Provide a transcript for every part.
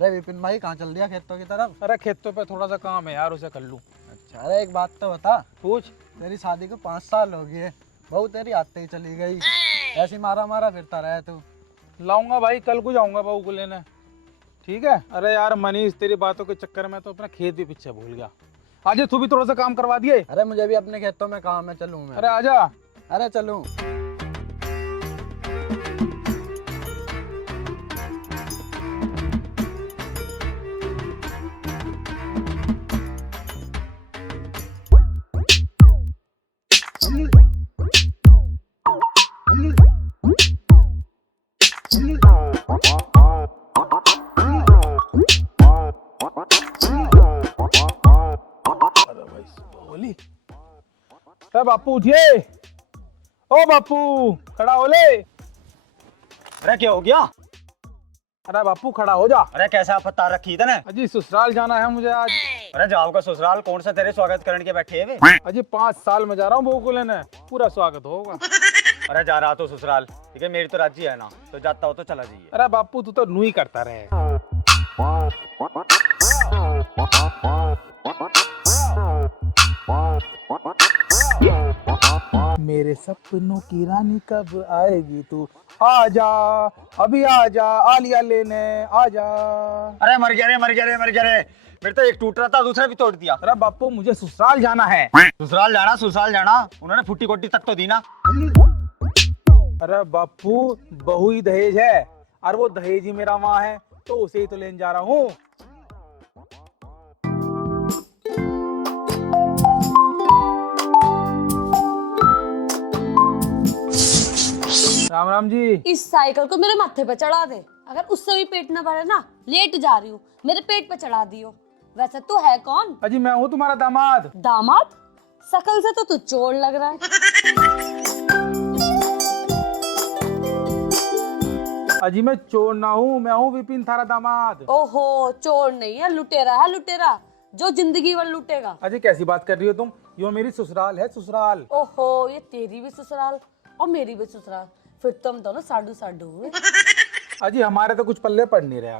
अरे विपिन भाई कहाँ चल दिया खेतों की तरफ? अरे खेतों पे थोड़ा सा काम है यार, उसे कर लूँ। अच्छा, अरे एक बात तो बता, पूछ। तेरी शादी को 5 साल हो गए, बहू तेरी आते ही चली गई, ऐसी मारा मारा फिरता रहे तू। लाऊंगा भाई, कल को जाऊंगा बहू को लेने। ठीक है। अरे यार मनीष, तेरी बातों के चक्कर में तो अपना खेत भी पीछे भूल गया। आजा, तू भी थोड़ा सा काम करवा दिए। अरे मुझे भी अपने खेतों में काम है, चलूं मैं? अरे आजा। अरे चलूं। बोली, अरे बापू उठिए। ओ बापू, खड़ा हो ले। अरे क्या हो गया? अरे बापू खड़ा हो जा। अरे कैसा पता रखी तने? अजी ससुराल जाना है मुझे आज। अरे जाओ का ससुराल, कौन सा तेरे स्वागत करने के बैठे है वे? अजी 5 साल में जा रहा हूँ बहू को लेने, पूरा स्वागत होगा। अरे जा रहा तो ससुराल, ठीक है, मेरी तो राजी है ना, तो जाता हो तो चला जाइए। अरे बापू तू तो नू ही करता रहे। मेरे सपनों की रानी कब आएगी तू, आजा अभी आजा, आलिया लेने आजा। अरे मर गया रे, मर गया रे, मर गया रे। मेरे तो एक टूट रहा था, दूसरा भी तोड़ दिया। अरे बापू मुझे ससुराल जाना है। ससुराल जाना, ससुराल जाना, उन्होंने फुट्टी कोटी तक तो दी ना। अरे बापू बहू ही दहेज है, और वो दहेज ही मेरा माँ है, तो उसे ही तो लेने जा रहा हूँ। राम राम जी। इस साइकिल को मेरे माथे पे चढ़ा दे, अगर उससे भी पेट न भरे ना, लेट जा रही हूँ, मेरे पेट पे चढ़ा दियो। वैसे तू है कौन? अजी मैं हूँ तुम्हारा दामाद। दामाद? शकल से तो तू चोर लग रहा है। अजी मैं चोर ना हूँ, मैं हूँ विपिन थारा दामाद। ओहो, चोर नहीं है, लुटेरा है, लुटेरा जो जिंदगी भर लुटेगा। अजी कैसी बात कर रही हो तुम, यो मेरी ससुराल है, ससुराल। ओहो, ये तेरी भी ससुराल और मेरी भी ससुराल, फिर तुम दोनों साडू साडू हुए। अजी हमारे तो कुछ पल्ले पड़ नहीं रहा।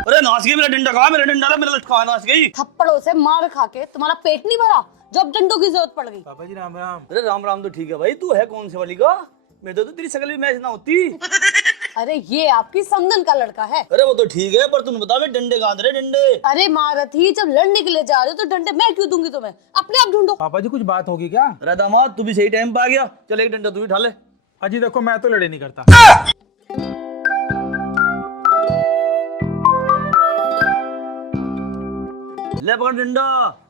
अरे नाच गई, मेरा डंडा कहा, मेरा डंडा मेरा लटका नाच गई। थप्पड़ों से मार खा के तुम्हारा पेट नहीं भरा, जो अब डंडों की जरूरत पड़ गई। पापा जी राम राम। अरे राम राम तो ठीक है भाई, तू है कौन से वाली का? मेरे तो तेरी शकल भी मैच ना होती। अरे ये आपकी समधन का लड़का है। अरे वो तो ठीक है, पर तुम बता डंडे कहाँ रे, डंडे? अरे महारथी, जब लड़ने के लिए जा रहे हो तो डंडे मैं क्यों दूंगी तुम्हें? अपने आप ढूंढो। पापा जी कुछ बात होगी क्या? अरे दामाद तू भी सही टाइम पे आ गया, चल एक डंडा तू भी उठा ले। अजी देखो मैं तो लड़े नहीं करता। ले पकड़ डंडा।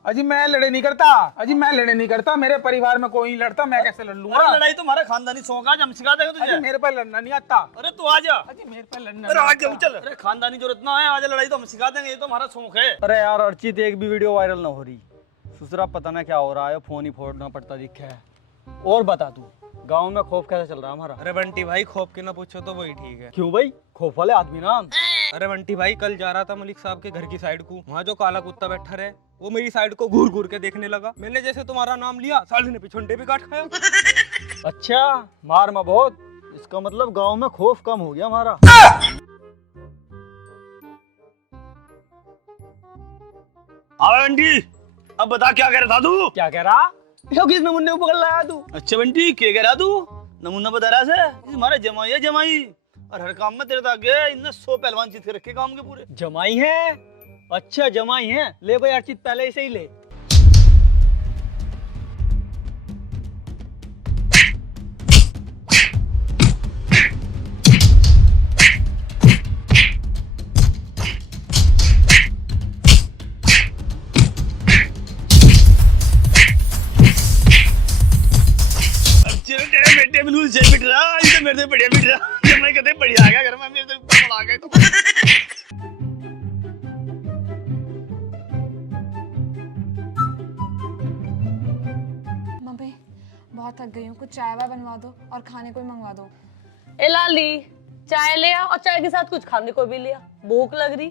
अजी मैं लड़े नहीं करता, अजी मैं लड़े नहीं करता, मेरे परिवार में कोई नहीं लड़ता, मैं कैसे लड़ लूंगा? अरे लड़ाई तो हमारा खानदानी शौक है, हम सिखा देंगे तुझे। अजी मेरे पर लड़ना नहीं आता। अरे तू आ जा। अजी मेरे पर लड़ना अरे नहीं आ जा आता। चल। अरे खानदानी जरूरत ना है, आज लड़ाई तो हम सिखा देंगे, ये तो हमारा शौक है। अरे यार अर्चित, एक भी वीडियो वायरल ना हो रही। ससुरा पता ना क्या हो रहा है, फोन ही फोड़ना पड़ता दिखा है। और बता तू, गांव में खौफ कैसा चल रहा है हमारा? अरे बंटी भाई, खौफ के ना पूछो तो वही ठीक है। क्यों भाई, खौफ वाले आदमी ना? अरे बंटी भाई, कल जा रहा था मलिक साहब के घर की साइड को, वहाँ जो काला कुत्ता बैठा रहे, वो मेरी साइड को घूर घूर के देखने लगा। मैंने जैसे तुम्हारा नाम लिया, साले ने पिछुंडे भी काट खाया। अच्छा, मार में बहुत, इसका मतलब गांव में खौफ कम हो गया हमारा। हाँ बंटी, अब बता क्या कह रहा था तू? क्या कह रहा? यो किस नमूने को पकड़ लाया तू? अच्छा बंटी, क्या कह रहा तू? नमूना बता रहा से? हमारा जमाई है, जमाई, और हर काम में तेरे तो आगे इनने 100 पहलवान जीत के रखे काम के पूरे। जमाई है? अच्छा जमाई है, ले भाई अर्चित पहले ही सही ले। तेरे बेटे बिल्कुल सही बिठ रहा, इसे मेरे से बढ़िया बिठ रहा। जब मैं कहते बढ़िया आ गया घर में, मेरे से ऊपर आ गए तो। मम्मी बहुत थक गई हूँ, कुछ चाय वाय बनवा दो और खाने को भी मंगवा दो। ए लाली, चाय ले आ और चाय के साथ कुछ खाने को भी ले आ, भूख लग रही।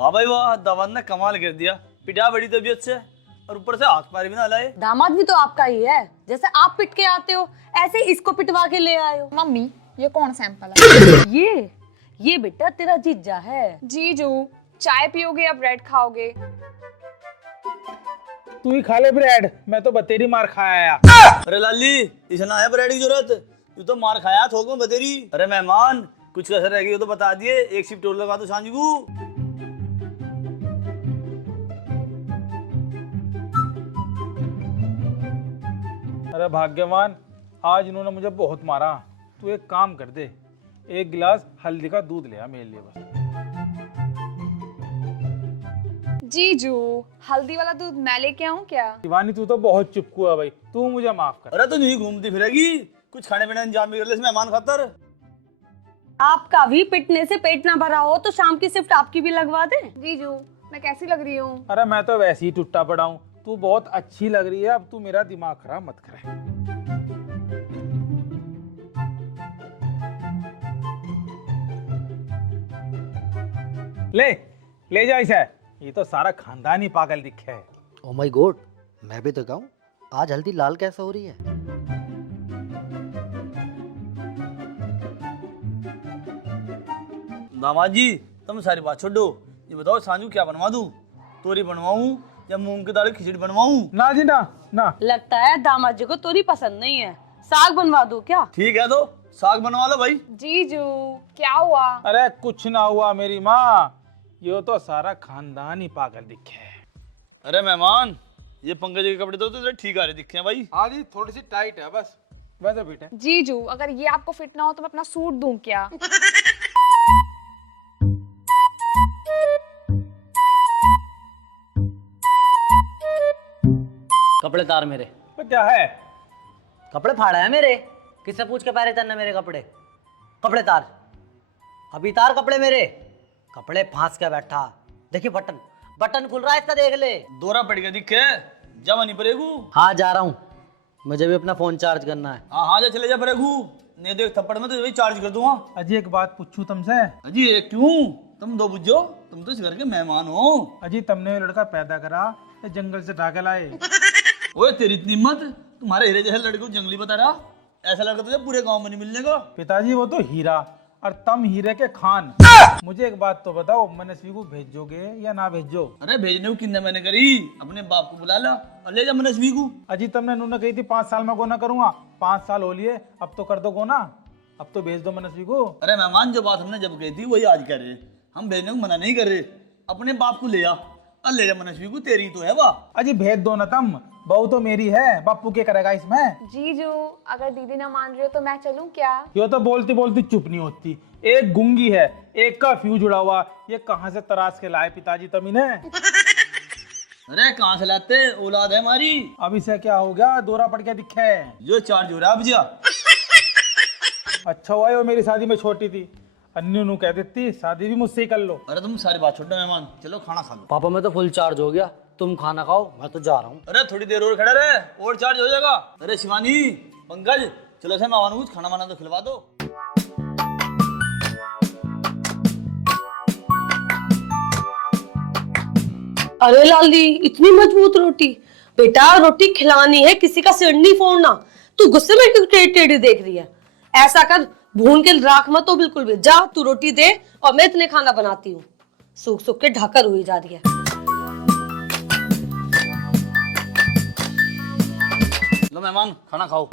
वाह भाई वाह, दामाद ने कमाल कर दिया। पिटा बड़ी तबीयत से और ऊपर से हाथ पैर भी ना लाए। दामाद भी तो आपका ही है, जैसे आप पिट के आते हो ऐसे इसको पिटवा के ले आए हो। मम्मी ये कौन सैंपल है? ये बेटा तेरा जीजा है। जीजू चाय पियोगे या ब्रेड खाओगे? तू ही खा ले ब्रेड, मैं तो बतेरी मार खाया। अरे लाली, इसना है ब्रेड की जरूरत? तू तो मार खाया थोक में बतेरी। अरे मेहमान, कुछ कसर रह गई हो तो बता दिए, एक शिफ्ट और लगा दो सांझ को। अरे भाग्यवान, आज इन्होंने मुझे बहुत मारा। तू एक काम कर दे, एक गिलास हल्दी का दूध ले आ मेरे लिए बस। जीजू हल्दी वाला दूध मैं लेके आऊं क्या? शिवानी तू तो बहुत चुपकू है भाई, तू मुझे माफ कर। अरे तू नहीं घूमती फिरेगी, कुछ खाने पीने इंतजाम भी कर ले इस मेहमान खातर। आपका भी पिटने से पेट ना भरा हो तो शाम की शिफ्ट आपकी भी लगवा दे। जीजू मैं कैसी लग रही हूँ? अरे मैं तो वैसे ही टुट्टा पड़ा हूँ, तू बहुत अच्छी लग रही है। अब तू मेरा दिमाग खराब मत करे। ले जा इसे, ये तो सारा खानदान ही पागल दिखे है। ओ माय गॉड, मैं भी तो कहूँ आज हल्दी लाल कैसे हो रही है? दामाद जी तुम सारी बात छोड़ो, ये बताओ सांझू क्या बनवा दूं? तोरी बनवाऊं या मूंग की दाल की खिचड़ी बनवाऊं? ना जी ना ना। लगता है दामाद जी को तोरी पसंद नहीं है, साग बनवा दूं क्या? ठीक है तो साग बनवा लो भाई। जीजू क्या हुआ? अरे कुछ ना हुआ मेरी माँ, ये तो सारा खानदान ही पागल दिखे है। अरे मेहमान, ये पंकज के कपड़े तो ठीक आ रहे दिखे हैं भाई। हाँ जी, थोड़ी सी टाइट है बस, वैसे फिट है। जीजू अगर ये आपको फिट ना हो तो मैं अपना सूट दूं क्या? कपड़े तार मेरे। तो क्या है? कपड़े फाड़ा है मेरे, किससे पूछ के पैरे तरना मेरे कपड़े? कपड़े तार, अभी तार कपड़े मेरे। कपड़े फांस के बैठा, देखिए बटन बटन खुल रहा है इसका, देख ले। दौरा पड़ गया दिखे, जमा नहीं पड़ेगू। हाँ जा रहा हूँ, मुझे भी अपना फोन चार्ज करना है। हाँ हाँ जा चले जा पड़ेगू, नहीं देख थप्पड़ में तो वही चार्ज कर दूंगा। अजी एक बात पूछूं तुमसे? अजी ये क्यों? तुम दो बुझो, तुम तो इस घर के मेहमान हो। अजी तुमने ये लड़का पैदा करा या जंगल से ढाके लाए? ओए तेरी इतनी हिम्मत, तुम्हारे हीरे जैसे लड़के को जंगली बता रहा? ऐसा लड़का तुझे पूरे गांव में नहीं मिलने का। पिताजी वो तो हीरा और तुम हीरे के खान। मुझे एक बात तो बताओ, मनस्वी को भेजोगे या ना भेजो? अरे भेजने को किन्ने मैंने करी, अपने बाप को बुला ला और ले जा मनस्वी को। अजी तुमने नूना कही थी 5 साल में गोना करूंगा, 5 साल हो लिए, अब तो कर दो गोना, अब तो भेज दो मनस्वी को। अरे मेहमान, जो बात हमने जब कही थी वही आज कर रहे, हम भेजने को मना नहीं कर रहे। अपने बाप को ले आ और ले जा मनस्वी को, तेरी तो है वाह। अजी भेज दो ना तुम, बहू तो मेरी है, बापू क्या करेगा इसमें? जीजू अगर दीदी ना मान रही हो तो मैं चलूं क्या? ये तो बोलती बोलती चुप नहीं होती। एक गुंगी है, एक का फ्यूज उड़ा हुआ, ये कहाँ से तराश के लाए पिताजी तुम इन्हें? अरे कहाँ से लाते, औलाद है हमारी। अब इसे क्या हो गया, दौरा पड़ के दिखे? जो चार्ज हो रहा है अब जा। अच्छा हुआ वो मेरी शादी में छोटी थी, अन्नू नू कह देती शादी भी मुझसे ही कर लो। अरे तुम सारी बात छोड़ो मेहमान, चलो खाना खा लो। पापा मैं तो फुल चार्ज हो गया, तुम खाना खाओ, मैं तो जा रहा हूँ। अरे थोड़ी देर और खड़ा रहे, और चार्ज हो जाएगा। अरे शिवानी, पंकज, चलो से मेहमान को कुछ खाना वाना तो खिलवा दो। अरे लाली, इतनी मजबूत रोटी? बेटा रोटी खिलानी है, किसी का सिर नहीं फोड़ना। तू गुस्से में क्यों टेढ़ी टेढ़ी देख रही है? ऐसा कर, भून के राख मत तो बिल्कुल भी। जा तू रोटी दे और मैं इतने खाना बनाती हूँ। सूख सूख के ढाकर हुई जा रही है। लो मेहमान खाना खाओ।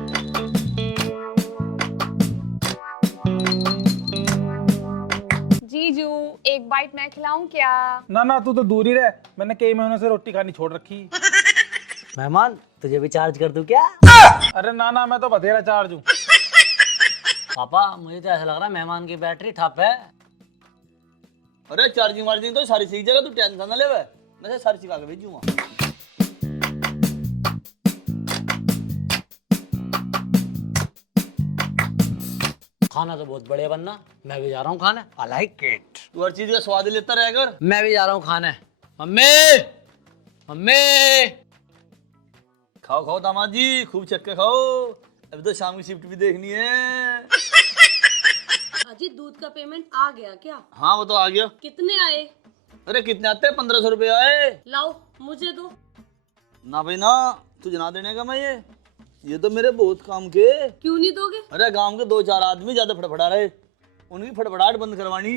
जीजू एक बाइट मैं खिलाऊं क्या? ना ना, तू तो दूर ही रह, मैंने कई महीनों से रोटी खानी छोड़ रखी। मेहमान तुझे भी चार्ज कर दूं क्या? अरे ना ना, मैं तो बथेरा चार्ज हूँ। पापा मुझे तो ऐसा लग रहा है मेहमान की बैटरी ठप है। अरे चार्जिंग वार्जिंग तो सारी सही जगह, तू टेंशन ना ले, मैं सारी सिखा के भेजूंगा। खाना तो बहुत बढ़िया बनना, मैं भी जा रहा हूँ खाने। I like it. तू हर चीज का स्वाद लेता रह कर। मैं भी जा रहा हूँ खाने। Mummy mummy. खाओ खाओ दामाद जी, खूब चख के खाओ, अभी तो शाम की शिफ्ट भी देखनी है। अजी दूध का पेमेंट आ गया क्या? हाँ वो तो आ गया। कितने आए? अरे कितने आते हैं? 1500 रुपये आए। लाओ मुझे दो। ना भाई ना, तुझे ना देने का मैं ये तो मेरे बहुत काम के। क्यों नहीं दोगे? अरे गांव के 2-4 आदमी ज्यादा फड़फड़ा रहे, उनकी फड़फड़ाहट बंद करवानी,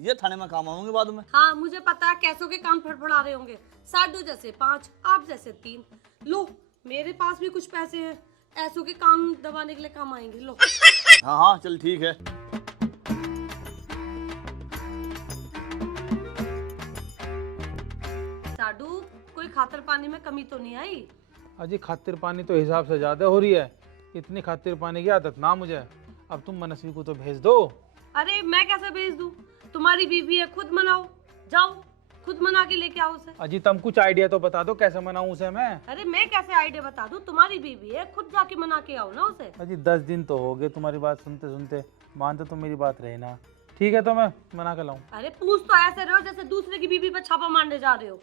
ये थाने में काम आऊंगे बाद में। हाँ मुझे पता है कैसों के कान फड़फड़ा रहे होंगे। साडू जैसे 5, आप जैसे 3। लो मेरे पास भी कुछ पैसे हैं, ऐसों के कान दबाने के लिए काम आएंगे। लो। हाँ हाँ चल ठीक है। साडू कोई खातर पानी में कमी तो नहीं आई? अजी खातिर पानी तो हिसाब से ज्यादा हो रही है, इतनी खातिर पानी की आदत ना मुझे। अब तुम मनस्वी को तो भेज दो। अरे मैं कैसे भेज दूं? तुम्हारी बीवी है, खुद मनाओ। जाओ खुद मना के लेके आओ उसे। अजी तुम कुछ आइडिया तो बता दो कैसे मनाऊं उसे मैं। अरे मैं कैसे आइडिया बता दूं? तुम्हारी बीवी है, खुद जाके मना के आओ ना उसे। अजी 10 दिन तो हो गए तुम्हारी बात सुनते सुनते, मानते तो मेरी बात रहे ना। ठीक है तो मैं मना कर लाऊं। अरे पूछ तो ऐसे रहो जैसे दूसरे की बीवी पर छापा मारने जा रहे हो।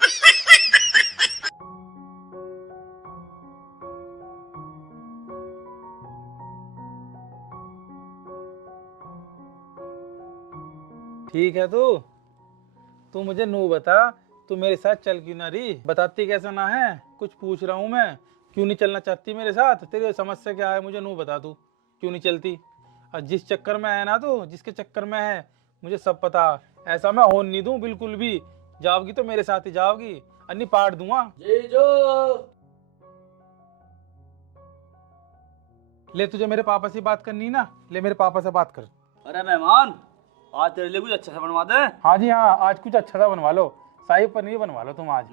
ठीक है तू मुझे नू बता, तू मेरे साथ चल क्यों ना रही? बताती कैसा ना है, कुछ पूछ रहा हूँ मैं। क्यों नहीं चलना चाहती मेरे साथ? तेरी समस्या क्या है मुझे नू बता, तू क्यों नहीं चलती? और जिस चक्कर में है ना तू, जिसके चक्कर में है, मुझे सब पता। ऐसा मैं होने नहीं दूं बिल्कुल भी। जाओगी तो मेरे साथ ही जाओगी, अन्नी पाट दूंगा। ले तुझे मेरे पापा से बात करनी ना, ले मेरे पापा से बात कर। अरे मेहमान, आज तेरे लिए कुछ अच्छा सा बनवा दे। हाँ जी हाँ, आज कुछ अच्छा सा बनवा लो, शाही पनीर बनवा लो तुम आज।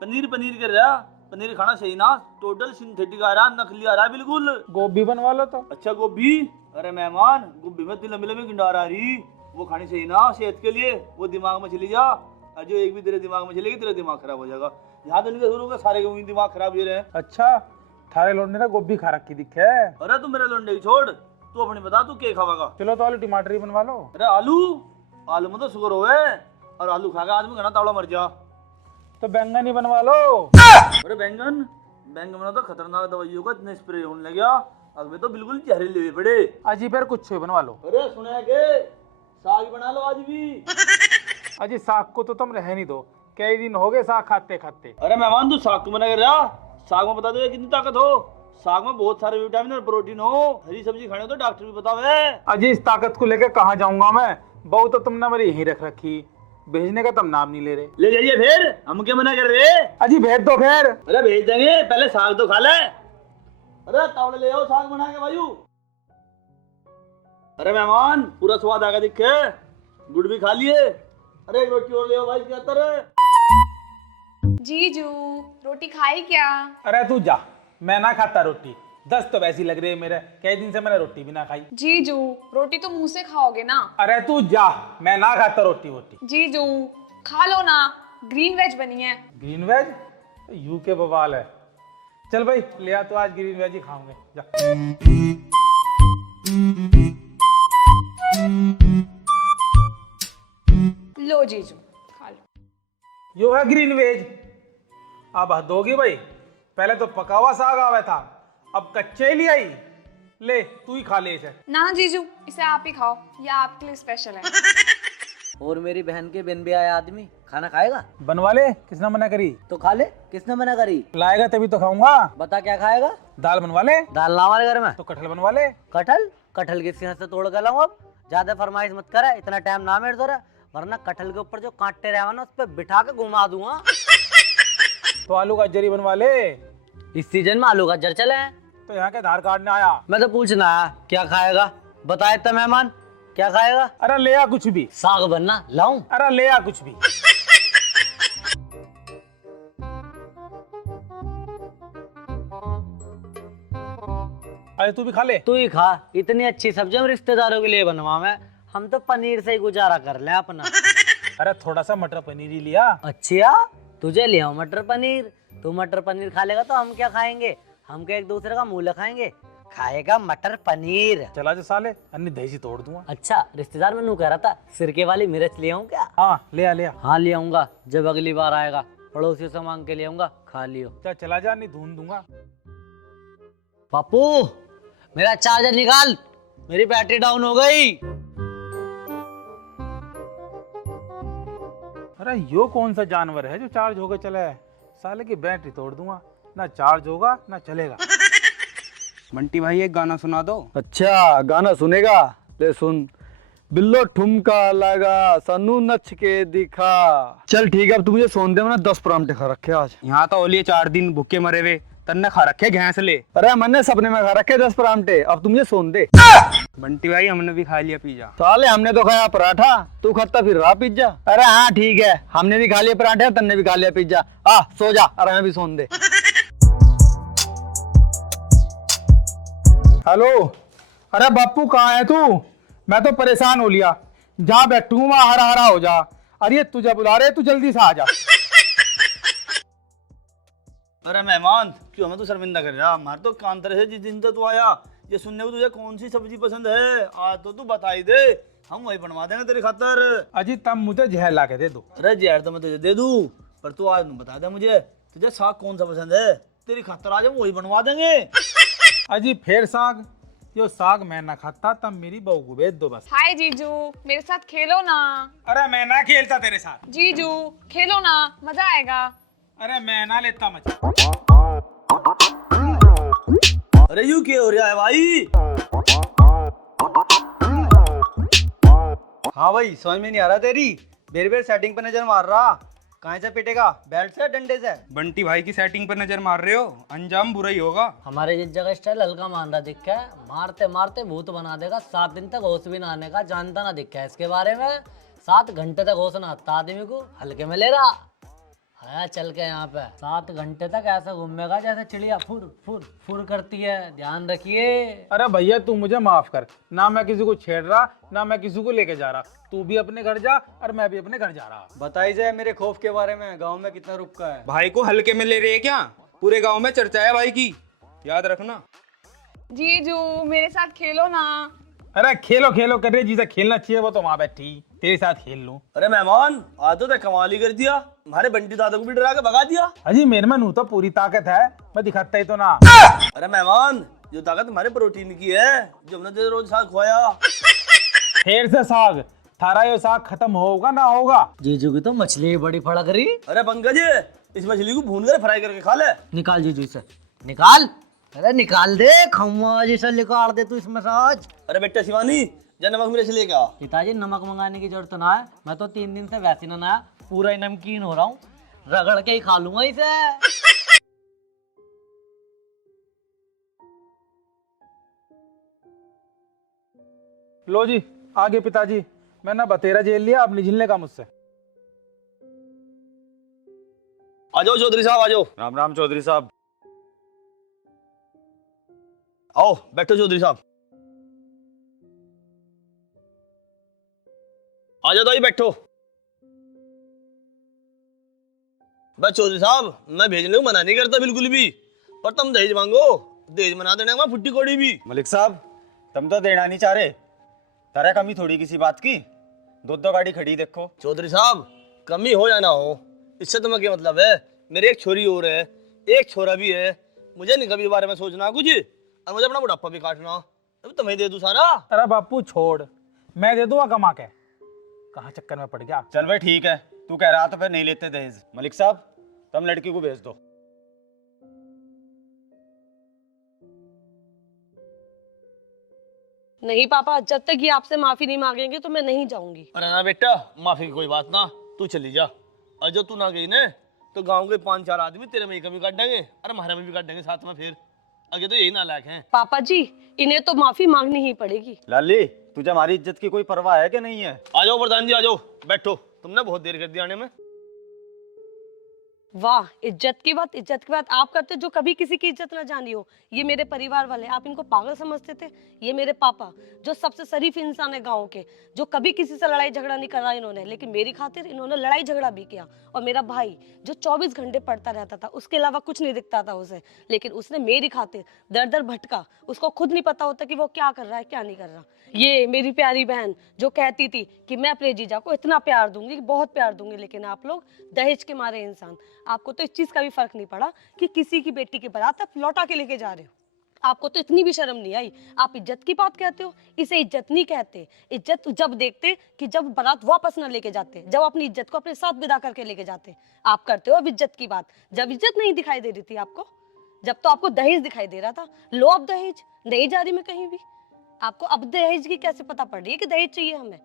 पनीर कर रहा, पनीर खाना सही ना, टोटल सिंथेटिक आ रहा, नकली आ रहा बिल्कुल। गोभी बनवा लो तो। अच्छा गोभी? अरे मेहमान, गोभी में इतनी लंबी लंबी गिंडार आ रही, वो खानी सही ना सेहत के लिए, वो दिमाग में चली जा। और जो एक भी तेरे दिमाग में चलेगी तेरा दिमाग खराब हो जाएगा। यहाँ तो नहीं शुरू का सारे के दिमाग खराब हो रहे हैं। अच्छा थारे लौंडे ना गोभी खा रखी दिखे है। अरे तू मेरे लोंडे की छोड़, तू अपनी बता तू क्या खावागा। चलो तो आलू टमाटर ही बनवा लो। अरे आलू में तो शुगर होवे, और आलू खा के आदमी घना तावड़ा मर जा। तो बैंगन ही बनवा लो। अरे बैंगन में तो खतरनाक दवाइयों का इतना स्प्रे होने लग गया, अब में तो बिल्कुल जहरीले हुए पड़े। अजी फिर कुछ बनवा लो। अरे सुने के साग बना लो आज भी। अजी साग को तो तुम रह नहीं दो, कई दिन हो गए साग खाते खाते। अरे मेहमान तू साग को मना कर रहा, साग में बता दो कितनी ताकत हो। साग में बहुत सारे विटामिन और प्रोटीन हो, हरी सब्जी खाने तो डॉक्टर भी बतावे। अजी इस ताकत को लेकर कहाँ जाऊंगा मैं? बहू तो तुमने मेरी यहीं रख रखी, भेजने का तुम नाम नहीं ले रहे। ले जाइए फिर, हम क्या मना कर रहे? अजी भेज दो फिर। अरे भेज देंगे, पहले साग तो खा ले। अरे तावड़े ले आओ साग बना के भाई। अरे मेहमान पूरा स्वाद आगा दिखे, गुड़ भी खा लिए। अरे एक रोटी और ले आओ भाई, क्या तरह। जीजू रोटी खाई क्या? अरे तू जा, मैं ना खाता रोटी, 10 तो वैसी लग रही है मेरे, कई दिन से मैंने रोटी भी ना खाई। जीजू रोटी तो मुंह से खाओगे ना? अरे तू जा, मैं ना खाता रोटी वोटी। जीजू खा लो ना, ग्रीन वेज बनी है। Green veg? यू के बवाल है। चल भाई ले आ, तो आज ग्रीन वेज ही खाऊंगे, जा। लो जीजू खा लो। यो है ग्रीन वेज। अब हद होगी भाई, पहले तो पका हुआ साग आवा था, अब कच्चे ही ले आई। ले तू ही खा ले इसे। ना जीजू इसे आप ही खाओ, ये आपके लिए स्पेशल है। और मेरी बहन के बिन भी आया आदमी खाना खाएगा? बनवा ले, किसने मना करी? तो खा ले, किसने मना करी? लाएगा तभी तो खाऊंगा। बता क्या खाएगा? दाल बनवा ले। दाल ना हमारे घर में। तो कटहल बनवा ले। कटहल? कटहल किसी हाथ से तोड़ कर लाऊं? अब ज्यादा फरमाइश मत कर, इतना टाइम ना मेरे दो, वरना कटहल के ऊपर जो कांटे रहे ना उस पर बिठा के घुमा दूंगा। तो आलू का जरी बनवा ले। इस सीजन में आलू गाजर चले हैं। तो यहाँ के आधार कार्ड ने आया। मैं तो पूछना है क्या खाएगा, बताए तो मेहमान क्या खाएगा? अरे ले आ कुछ भी। साग बनना लाऊं? अरे ले आ कुछ भी। अरे तू भी खा ले। तू ही खा, इतनी अच्छी सब्जी हम रिश्तेदारों के लिए बनवावे, हम तो पनीर से ही गुजारा कर ले अपना। अरे थोड़ा सा मटर पनीर ही लिया। अच्छा तुझे ले आओ मटर पनीर, तू मटर पनीर खा लेगा तो हम क्या खाएंगे? हम क्या एक दूसरे का मुंह खाएंगे? खाएगा मटर पनीर। चला जा साले, अन्नी दही से तोड़ दूंगा। अच्छा रिश्तेदार में कह रहा था सिरके वाली मिर्च ले आऊं क्या? हाँ ले आ ले आ। हाँ ले आऊंगा, जब अगली बार आएगा पड़ोसियों से मांग के ले आऊंगा, खा लियो। चला जा, नहीं धून दूंगा। पापू मेरा चार्जर निकाल, मेरी बैटरी डाउन हो गई। अरे यो कौन सा जानवर है जो चार्ज होकर चला है? साले की बैटरी तोड़ दूंगा, ना चार्ज होगा ना चलेगा। बंटी भाई एक गाना सुना दो। अच्छा गाना सुनेगा, ले सुन। बिल्लो ठुमका लगा सन्नू नच के दिखा। चल ठीक है, अब तू मुझे सोन दे, मैंने 10 परांठे खा रखे आज। यहाँ तो ओलिए 4 दिन भूखे मरे हुए, तन्ने खा रखे घैंस ले। अरे मैंने सपने में खा रखे 10 परांठे, अब तू मुझे सोन दे। बंटी भाई हमने भी खा लिया पिज्जा। साले हमने तो खाया पराठा, तू खाता फिर रहा पिज्जा। अरे हाँ ठीक है, हमने भी खा लिया पराठे, तन्ने भी खा लिया पिज्जा। आ सो जा, अरे हमें भी सोन दे। हेलो, अरे बापू कहाँ है तू? मैं तो परेशान हो लिया, जहाँ बैठू वहाँ हरा हरा हो जा। अरे तुझे बुला रहे, तू जल्दी से आ जा। अरे मेहमान क्यों हमें तो शर्मिंदा कर रहा? हमारे तो काम तरह से जिस दिन से तू आया ये सुनने को तुझे कौन सी सब्जी पसंद है आज तो तू बता ही दे, हम वही बनवा देंगे तेरी खातर। अजी तब मुझे जहर ला के दे दो। अरे जहर तो मैं तुझे दे दूं, पर तू आज बता दे मुझे तुझे साग कौन सा पसंद है, तेरी खातर आज हम वही बनवा देंगे। अजी फिर साग? यो साग मैं ना खाता, तब मेरी बहू को भेज दो बस। हाय जीजू, मेरे साथ खेलो ना। अरे मैं ना खेलता तेरे साथ। जीजू खेलो ना, मजा आएगा। अरे मैं ना लेता मचा। अरे यू क्या हो रहा है भाई? हाँ भाई समझ में नहीं आ रहा तेरी, बेर बेर सेटिंग पे नजर मार रहा। कहाँ से पिटेगा, बेल्ट से डंडे से? बंटी भाई की सेटिंग पर नजर मार रहे हो, अंजाम बुरा ही होगा। हमारे जिस जगह स्टाइल हल्का मान रहा दिखा है, मारते मारते भूत बना देगा। 7 दिन तक होश भी ना आने का, जानता ना दिखा है इसके बारे में। 7 घंटे तक होश ना आता आदमी को, हल्के में ले रहा है चल के यहाँ पे। 7 घंटे तक ऐसा घूमेगा जैसे चिड़िया फुर फुर फुर करती है, ध्यान रखिए। अरे भैया तू मुझे माफ कर, ना मैं किसी को छेड़ रहा ना मैं किसी को लेके जा रहा। तू भी अपने घर जा और मैं भी अपने घर जा रहा। बताई जाए मेरे खौफ के बारे में, गांव में कितना रुपका है। भाई को हल्के में ले रहे हैं क्या? पूरे गांव में चर्चा है भाई की, याद रखना। जीजू मेरे साथ खेलो ना। अरे खेलो खेलो कर रही, जिसे खेलना चाहिए वो तो वहां बैठी, तेरे साथ खेल लूं। अरे मेहमान आज तो कमाल ही कर दिया, हमारे बंटी दादा को भी डरा के भगा दिया। अजी मेरे में नू तो पूरी ताकत है, मैं दिखाता ही तो ना। अरे मेहमान जो ताकत हमारे प्रोटीन की है, जो हमने तेरे रोज साग खुआया। फिर से साग? थारा ये साग खत्म होगा ना होगा? जीजू की तो मछली ही बड़ी फड़क रही। अरे पंकज इस मछली को भून कर फ्राई करके खा ले। निकाल जीजू से, निकाल। अरे निकाल दे, खम्मा जैसा निकाल दे तू इसमें से आज। अरे बेटा शिवानी जा नमक मेरे से लेके आ। पिताजी नमक मंगाने की जरूरत ना है, मैं तो 3 दिन से वैसे ना नहाया, पूरा ही नमकीन हो रहा हूँ, रगड़ के ही खा लूंगा इसे। लो जी आगे पिताजी, मैं ना बतेरा झेल लिया, अब नहीं झेलने का मुझसे। आ जाओ चौधरी साहब आ जाओ। राम राम चौधरी साहब। आओ बैठो चौधरी साहब। आ जाओ दाई बैठो। बस चौधरी साहब मैं भेजने को मना नहीं करता बिल्कुल भी, पर तुम दहेज मांगो, दहेज मना देने का फुट्टी कोड़ी भी। मलिक साहब तुम तो देना नहीं चाह रहे, तारा कमी थोड़ी किसी बात की, 2 गाड़ी खड़ी देखो। चौधरी साहब कमी हो या ना हो इससे तुम्हें क्या मतलब है? मेरी एक छोरी और है, एक छोरा भी है, मुझे नहीं कभी बारे में सोचना कुछ, और मुझे अपना बुढ़ापा भी काटना। अब तुम्हें दे दूं सारा। अरे बापू छोड़, मैं दे दूंगा कमा के, कहाँ चक्कर में पड़ गया। चल भाई ठीक है, तू कह रहा तो फिर नहीं लेते दहेज। मलिक साहब तुम लड़की को भेज दो। नहीं पापा, जब तक ये आपसे माफी नहीं मांगेंगे तो मैं नहीं जाऊंगी। अरे ना बेटा माफी की कोई बात ना, तू चली जा। और जो तू ना गई ना तो गांव के 5-4 आदमी तेरे में ही कमी काट देंगे, अरे हमारे में भी काट देंगे साथ में। फिर आगे तो यही नालायक हैं। पापा जी इन्हें तो माफी मांगनी ही पड़ेगी। लाली तुझे हमारी इज्जत की कोई परवाह है कि नहीं है? आ जाओ प्रधान जी आ जाओ बैठो, तुमने बहुत देर कर दी आने में। वाह, इज्जत की बात आप करते जो कभी किसी की इज्जत ना जानी हो। ये मेरे परिवार वाले, आप इनको पागल समझते थे? ये मेरे पापा जो सबसे शरीफ इंसान है गांव के, जो कभी किसी से लड़ाई झगड़ा नहीं करा इन्होंने, लेकिन मेरी खातिर इन्होंने लड़ाई झगड़ा भी किया। और मेरा भाई जो 24 घंटे पढ़ता रहता था, उसके अलावा कुछ नहीं दिखता था उसे, लेकिन उसने मेरी खातिर दर दर भटका। उसको खुद नहीं पता होता कि वो क्या कर रहा है क्या नहीं कर रहा। ये मेरी प्यारी बहन जो कहती थी कि मैं अपने जीजा को इतना प्यार दूंगी, बहुत प्यार दूंगी, लेकिन आप लोग दहेज के मारे इंसान, आपको तो इस चीज का भी फर्क नहीं पड़ा कि किसी की बेटी की बारात आप लौटा के लेके जा रहे हो। आपको तो इतनी भी शर्म नहीं आई। आप इज्जत की बात कहते हो, इसे इज्जत नहीं कहते। इज्जत जब देखते कि जब बारात वापस ना लेके जाते, जब अपनी इज्जत को अपने साथ विदा करके लेके जाते। आप करते हो अब इज्जत की बात, जब इज्जत नहीं दिखाई दे रही थी आपको, जब तो आपको दहेज दिखाई दे रहा था। लो अब दहेज नहीं जा रही मैं कहीं भी। आपको अब दहेज की कैसे पता पड़ रही है कि दहेज चाहिए हमें?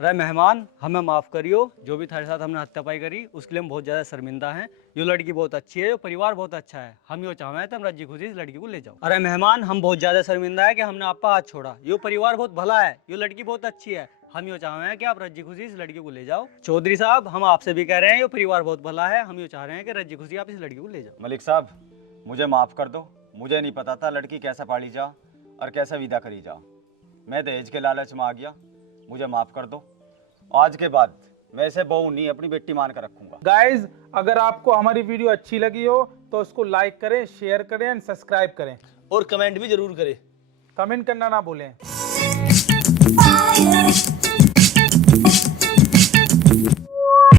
रे मेहमान, हमें माफ़ करियो, जो भी थारे साथ हमने हत्यापाई करी उसके लिए हम बहुत ज़्यादा शर्मिंदा हैं। ये लड़की बहुत अच्छी है, ये परिवार बहुत अच्छा है। हम यो चाहते हैं तुम रज्जी खुशी इस लड़की को ले जाओ। अरे मेहमान, हम बहुत ज़्यादा शर्मिंदा है कि हमने आपका हाथ छोड़ा। ये परिवार बहुत भला है, ये लड़की बहुत अच्छी है। हम यो चाह रहे हैं कि आप रज्जी खुशी इस लड़की को ले जाओ। चौधरी साहब, हम आपसे भी कह रहे हैं ये परिवार बहुत भला है। हम यो चाह रहे हैं कि रज्जी खुशी आप इस लड़की को ले जाओ। मलिक साहब, मुझे माफ़ कर दो। मुझे नहीं पता था लड़की कैसे पाली जा और कैसे विदा करी जा। मैं दहेज के लालच में आ गया, मुझे माफ़ कर दो। आज के बाद मैं इसे बहू नहीं अपनी बेटी मान कर रखूंगा। गाइज, अगर आपको हमारी वीडियो अच्छी लगी हो तो उसको लाइक करें, शेयर करें एंड सब्सक्राइब करें। और कमेंट भी जरूर करें। कमेंट करना ना भूलें।